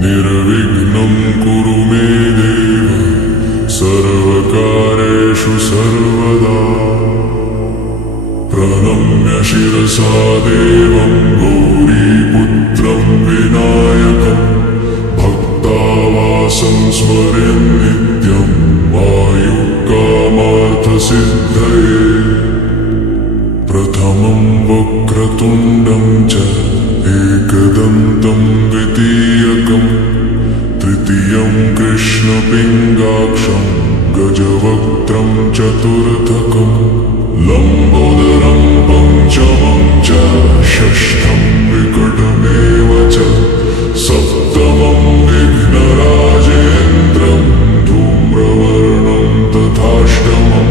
निर्विघ्नं कुरु मे देव सर्वकार्येषु सर्वदा। प्रणम्य शिरसा देवं गौरीपुत्रं विनायकं भक्तावासं स्मरेन् नित्यं आयुकामार्थसिद्धये। प्रथमं वक्रतुण्डं च एकदन्तं द्वितीयकं तृतीयं कृष्णपिङ्गाक्षं गजवक्त्रं चतुर्थकं लम्बोदरं पञ्चमं च षष्ठं विकटमेव च सप्तमं विघ्नराजेन्द्रं धूम्रवर्णं तथाष्टमं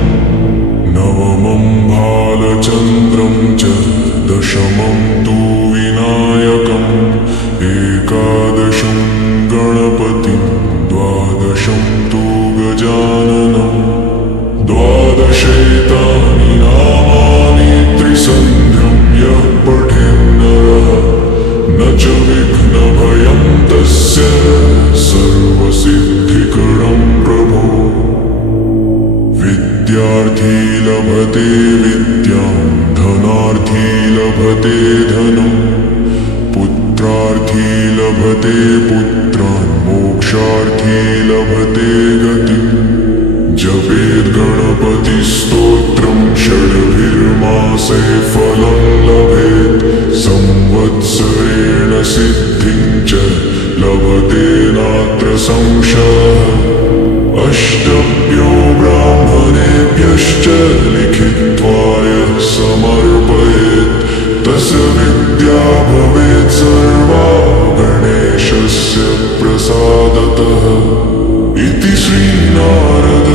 नवमं भालचन्द्रं च दशमं तु विनायकम् एकादशं गणपतिं द्वादशं तु गजाननं द्वादशैतानि नामानि त्रिसन्ध्यं यः पठेन्नरः न च विघ्नभयं तस्य सर्वसिद्धिकरं प्रभो। विद्यार्थी लभते विद्यां धनार्थी लभते धनं पुत्रार्थी लभते पुत्रान् मोक्षार्थी लभते गतिम्। जपेद् गणपतिस्तोत्रं षड्भिर्मासे फलं लभेत् संवत्सरेण सिद्धिं च लभते नात्र संशयः। अष्टभ्यो ब्राह्मणेभ्यश्च लिखित्वा यः समर्पयेत् तस्य विद्या भवेत् सर्वा गणेशस्य प्रसादतः। इति श्रीनारद